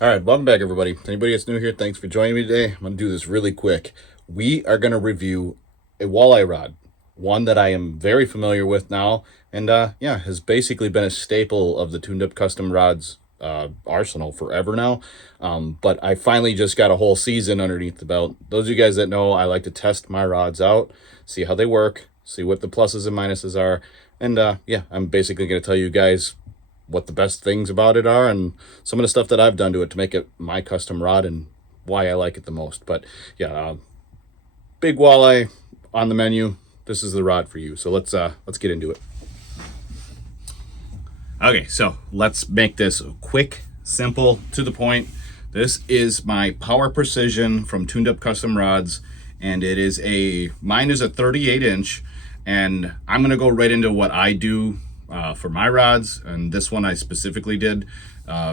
All right, welcome back, everybody. Anybody that's new here, thanks for joining me today. I'm going to do this really quick. We are going to review a walleye rod, one that I am very familiar with now, and yeah, has basically been a staple of the Tuned Up Custom Rods arsenal forever now. But I finally just got a whole season underneath the belt. Those of you guys that know, I like to test my rods out, see how they work, see what the pluses and minuses are, and yeah, I'm basically going to tell you guys what the best things about it are and some of the stuff that I've done to it to make it my custom rod and why I like it the most. But yeah, big walleye on the menu. This is the rod for you. So let's get into it. Okay, so let's make this quick, simple, to the point. This is my Power Precision from Tuned Up Custom Rods, and mine is a 38 inch, and I'm gonna go right into what I do for my rods, and this one I specifically did.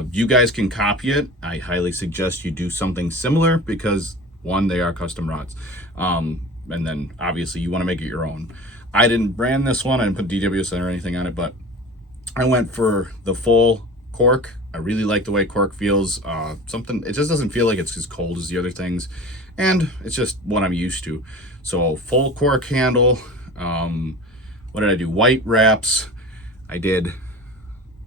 You guys can copy it. I highly suggest you do something similar because one, they are custom rods, and then obviously you want to make it your own. I didn't brand this one. I didn't put DWS or anything on it, but I went for the full cork. I really like the way cork feels. It just doesn't feel like it's as cold as the other things, and it's just what I'm used to. So full cork handle. What did I do? White wraps. I did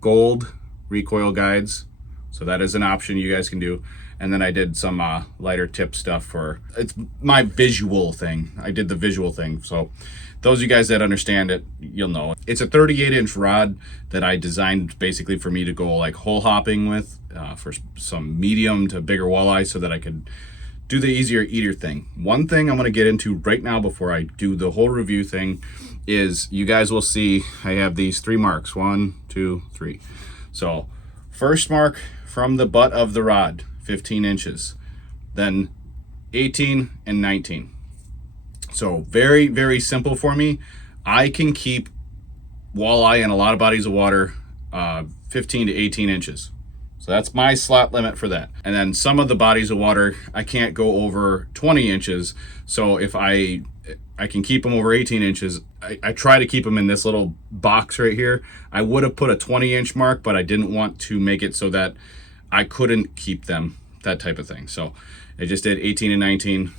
gold recoil guides, so that is an option you guys can do. And then I did some lighter tip stuff for, it's my visual thing. I did the visual thing. So those of you guys that understand it, you'll know. It's a 38 inch rod that I designed basically for me to go like hole hopping with for some medium to bigger walleye so that I could do the easier eater thing. One thing I'm going to get into right now before I do the whole review thing is you guys will see I have these 3 marks, 1, 2, 3. So first mark from the butt of the rod, 15 inches, then 18 and 19. So very, very simple for me. I can keep walleye in a lot of bodies of water 15 to 18 inches. So that's my slot limit for that. And then some of the bodies of water, I can't go over 20 inches. So if I can keep them over 18 inches, I try to keep them in this little box right here. I would have put a 20 inch mark, but I didn't want to make it so that I couldn't keep them, that type of thing. So I just did 18 and 19.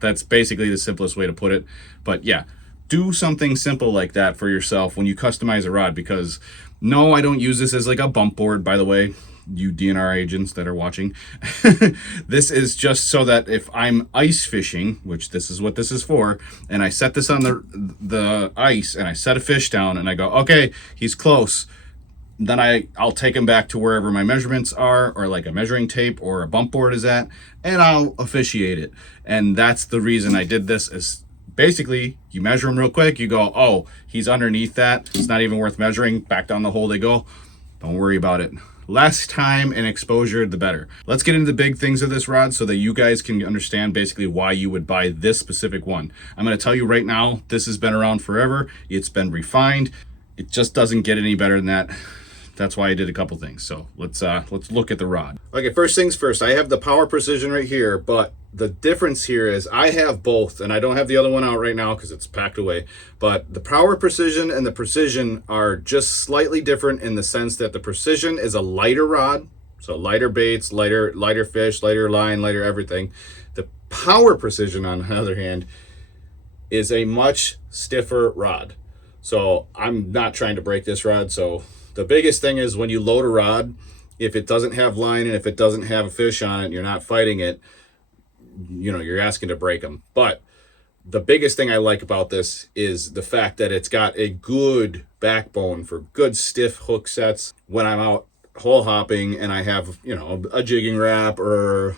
That's basically the simplest way to put it. But yeah, do something simple like that for yourself when you customize a rod, because no, I don't use this as like a bump board, by the way, you DNR agents that are watching. This is just so that if I'm ice fishing, which this is what this is for, and I set this on the ice and I set a fish down and I go, okay, he's close, then I'll take him back to wherever my measurements are, or like a measuring tape or a bump board is at, and I'll officiate it. And that's the reason I did this, is basically you measure him real quick, you go, oh, he's underneath that, it's not even worth measuring, back down the hole they go. Don't worry about it. Less time and exposure, the better. Let's get into the big things of this rod so that you guys can understand basically why you would buy this specific one. I'm going to tell you right now, this has been around forever. It's been refined. It just doesn't get any better than that. That's why I did a couple things. So let's look at the rod. Okay, first things first. I have the Power Precision right here, but the difference here is I have both, and I don't have the other one out right now because it's packed away. But the Power Precision and the Precision are just slightly different in the sense that the Precision is a lighter rod, so lighter baits, lighter fish, lighter line, lighter everything. The Power Precision, on the other hand, is a much stiffer rod. So I'm not trying to break this rod, so the biggest thing is when you load a rod, if it doesn't have line and if it doesn't have a fish on it and you're not fighting it, you know, you're asking to break them. But the biggest thing I like about this is the fact that it's got a good backbone for good stiff hook sets when I'm out hole hopping and I have, you know, a jigging wrap or,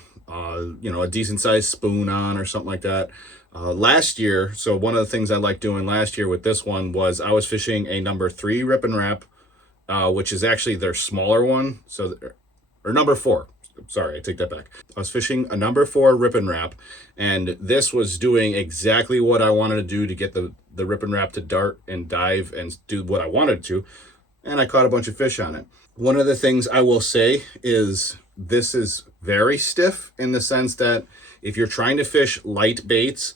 you know, a decent sized spoon on or something like that. Last year, so one of the things I liked doing last year with this one was I was fishing a number 3 rip and wrap, which is actually their smaller one. So, or number 4. Sorry, I take that back. I was fishing a number 4 rip and wrap, and this was doing exactly what I wanted to do to get the rip and wrap to dart and dive and do what I wanted to, and I caught a bunch of fish on it. One of the things I will say is this is very stiff in the sense that if you're trying to fish light baits,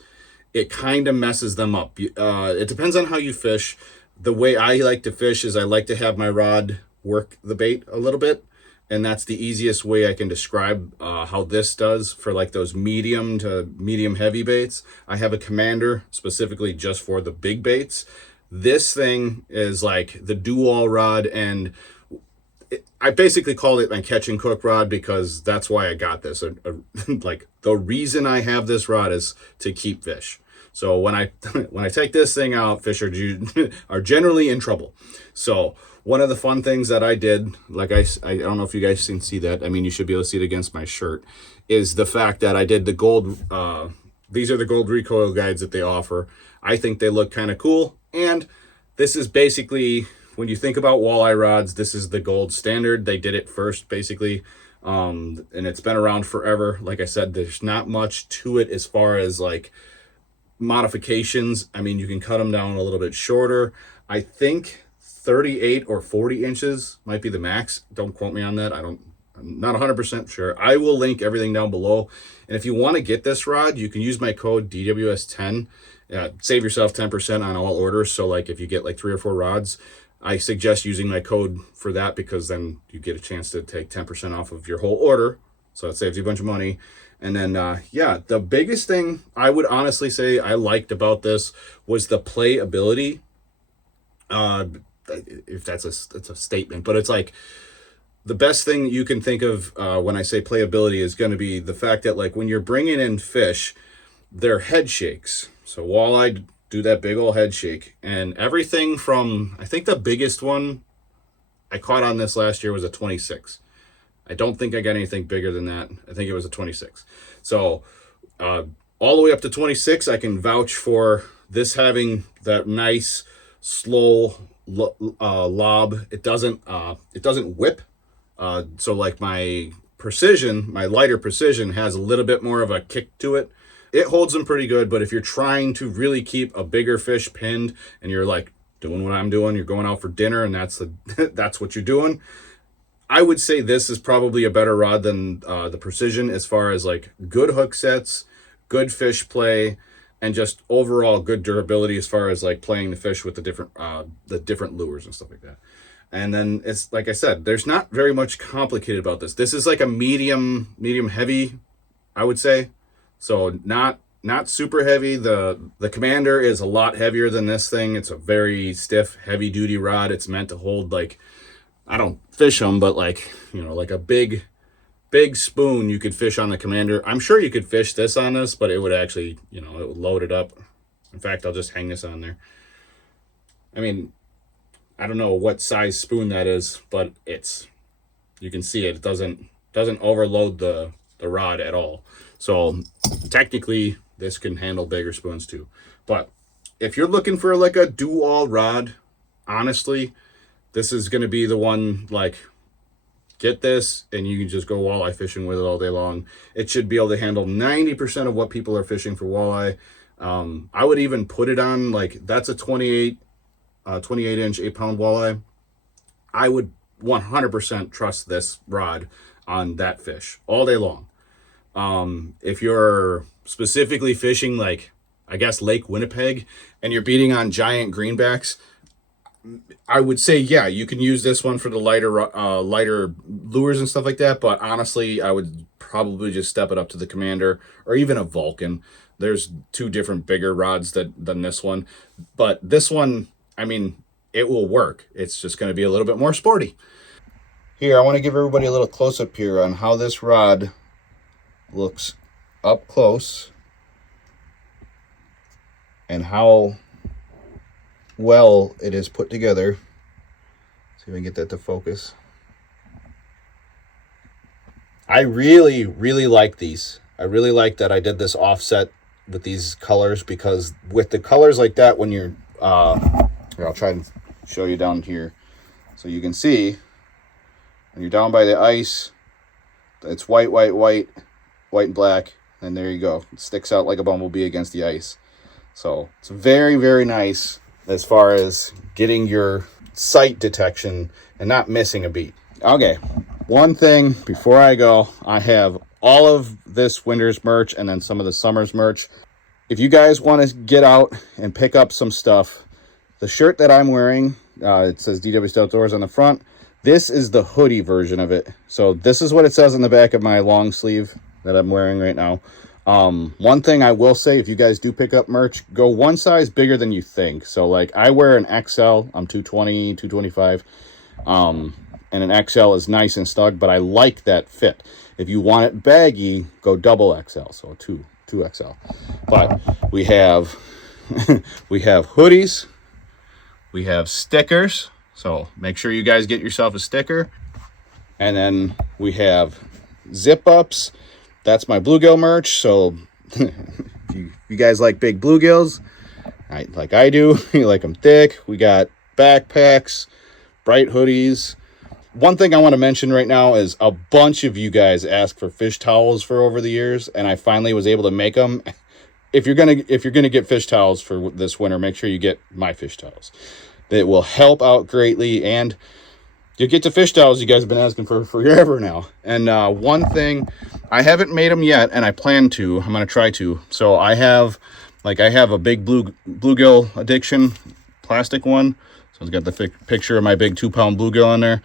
it kind of messes them up. It depends on how you fish. The way I like to fish is I like to have my rod work the bait a little bit. and that's the easiest way I can describe how this does for like those medium to medium heavy baits. I have a commander specifically just for the big baits. This thing is like the do-all rod, and I basically call it my catch and cook rod because that's why I got this. Like the reason I have this rod is to keep fish. So when I when I take this thing out, fish are generally in trouble. So one of the fun things that I did, like I don't know if you guys can see that. I mean, you should be able to see it against my shirt. Is the fact that I did the gold. These are the gold recoil guides that they offer. I think they look kind of cool, and this is basically, when you think about walleye rods, this is the gold standard. They did it first, basically, and it's been around forever. Like I said, there's not much to it as far as like modifications. I mean, you can cut them down a little bit shorter. I think 38 or 40 inches might be the max. Don't quote me on that. I'm not 100% sure. I will link everything down below. And if you want to get this rod, you can use my code DWS10. Save yourself 10% on all orders. So like if you get like 3 or 4 rods, I suggest using my code for that, because then you get a chance to take 10% off of your whole order. So it saves you a bunch of money. And then, yeah, the biggest thing I would honestly say I liked about this was the playability. If that's it's a statement, but it's like the best thing you can think of when I say playability is going to be the fact that like when you're bringing in fish, their head shakes. So walleye do that big old head shake, and everything from, I think the biggest one I caught on this last year was a 26. I don't think I got anything bigger than that. I think it was a 26. So all the way up to 26, I can vouch for this having that nice slow lob. It doesn't whip. So like my precision, my lighter precision has a little bit more of a kick to it. It holds them pretty good, but if you're trying to really keep a bigger fish pinned and you're like doing what I'm doing, you're going out for dinner and that's what you're doing, I would say this is probably a better rod than the Precision as far as like good hook sets, good fish play, and just overall good durability as far as like playing the fish with the different lures and stuff like that. And then it's like I said, there's not very much complicated about this. This is like a medium heavy, I would say. So not super heavy. The Commander is a lot heavier than this thing. It's a very stiff, heavy duty rod. It's meant to hold like, I don't fish them, but like, you know, like a big spoon you could fish on the Commander. I'm sure you could fish this on this, but it would actually, you know, it would load it up. In fact, I'll just hang this on there. I mean, I don't know what size spoon that is, but you can see it doesn't overload the rod at all. So technically this can handle bigger spoons too. But if you're looking for like a do-all rod, honestly, this is going to be the one. Like, get this and you can just go walleye fishing with it all day long. It should be able to handle 90% of what people are fishing for walleye. I would even put it on, like, that's a 28 inch 8-pound walleye. I would 100% trust this rod on that fish all day long. If you're specifically fishing like, I guess, Lake Winnipeg and you're beating on giant greenbacks, I would say, yeah, you can use this one for the lighter lures and stuff like that. But honestly, I would probably just step it up to the Commander or even a Vulcan. There's 2 different bigger rods than this one. But this one, I mean, it will work. It's just going to be a little bit more sporty. Here, I want to give everybody a little close-up here on how this rod looks up close and how well it is put together. See if I can get that to focus. I really like these. I really like that I did this offset with these colors, because with the colors like that, when you're here, I'll try and show you down here so you can see when you're down by the ice, it's white and black, and there you go. It sticks out like a bumblebee against the ice. So it's very nice as far as getting your sight detection and not missing a beat. Okay, one thing before I go, I have all of this winter's merch and then some of the summer's merch. If you guys want to get out and pick up some stuff, the shirt that I'm wearing, it says DW's Outdoors on the front. This is the hoodie version of it. So this is what it says on the back of my long sleeve that I'm wearing right now. One thing I will say, if you guys do pick up merch, go one size bigger than you think. So like I wear an XL, I'm 220, 225. And an XL is nice and snug, but I like that fit. If you want it baggy, go double XL, so 2XL. But we have we have hoodies, we have stickers, so make sure you guys get yourself a sticker. And then we have zip ups. That's my bluegill merch. So if you guys like big bluegills, like I do, you like them thick. We got backpacks, bright hoodies. One thing I want to mention right now is a bunch of you guys asked for fish towels for over the years, and I finally was able to make them. If you're gonna get fish towels for this winter, make sure you get my fish towels. It will help out greatly, and you get the fish towels you guys have been asking for forever now. And one thing, I haven't made them yet, and I plan to. I'm gonna try to. So I have a big bluegill addiction plastic one. So it's got the picture of my big 2-pound bluegill on there.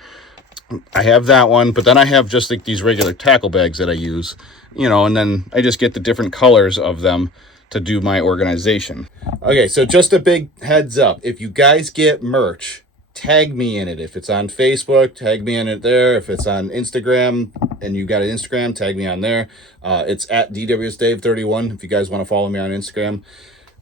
I have that one, but then I have just like these regular tackle bags that I use, and then I just get the different colors of them to do my organization. Okay, so just a big heads up. If you guys get merch, tag me in it. If it's on Facebook, tag me in it there. If it's on Instagram and you got an Instagram, tag me on there. It's at DWSDave31 if you guys want to follow me on Instagram.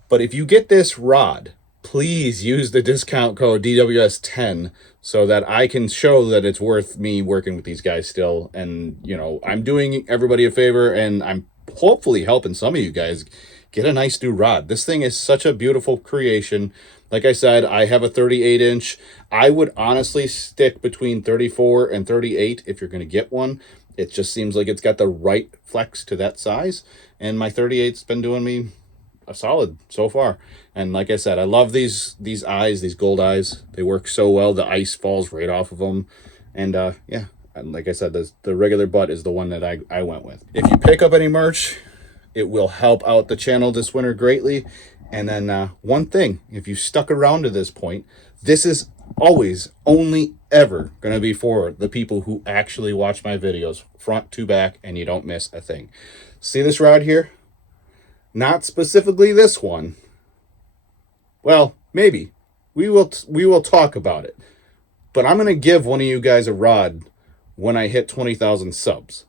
But if you get this rod, please use the discount code DWS10 so that I can show that it's worth me working with these guys still. And, I'm doing everybody a favor, and I'm hopefully helping some of you guys get a nice new rod. This thing is such a beautiful creation. Like I said, I have a 38-inch. I would honestly stick between 34 and 38 if you're going to get one. It just seems like it's got the right flex to that size. And my 38's been doing me a solid so far. And like I said, I love these eyes, these gold eyes. They work so well. The ice falls right off of them. And yeah, and like I said, the regular butt is the one that I went with. If you pick up any merch, it will help out the channel this winter greatly. And then one thing, if you stuck around to this point, this is always only ever going to be for the people who actually watch my videos front to back, and you don't miss a thing. See this rod here? Not specifically this one. Well, maybe. We will talk about it. But I'm going to give one of you guys a rod when I hit 20,000 subs.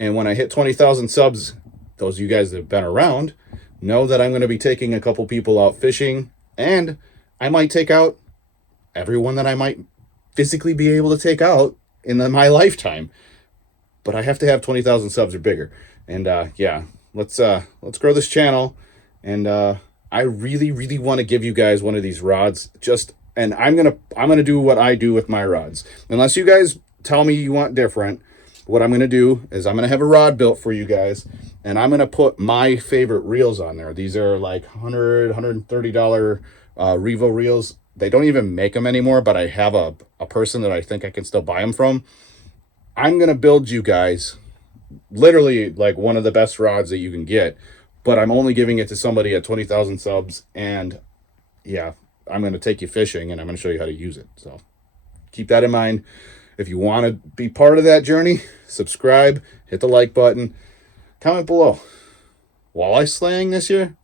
And when I hit 20,000 subs, those of you guys that have been around know that I'm going to be taking a couple people out fishing, and I might take out everyone that I might physically be able to take out in my lifetime. But I have to have 20,000 subs or bigger. And yeah, let's grow this channel. And I really want to give you guys one of these rods. And I'm gonna do what I do with my rods. Unless you guys tell me you want different, what I'm gonna do is I'm gonna have a rod built for you guys, and I'm gonna put my favorite reels on there. These are like $130 Revo reels. They don't even make them anymore, but I have a person that I think I can still buy them from. I'm gonna build you guys literally like one of the best rods that you can get, but I'm only giving it to somebody at 20,000 subs. And yeah, I'm going to take you fishing, and I'm going to show you how to use it. So keep that in mind. If you want to be part of that journey, subscribe, hit the like button, comment below. Walleye slaying this year?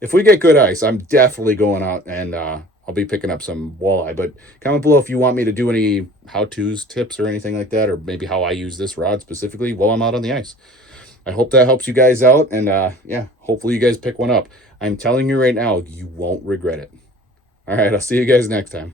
If we get good ice, I'm definitely going out, and I'll be picking up some walleye. But comment below if you want me to do any how-tos, tips, or anything like that, or maybe how I use this rod specifically while I'm out on the ice. I hope that helps you guys out, and yeah, hopefully you guys pick one up. I'm telling you right now, you won't regret it. All right, I'll see you guys next time.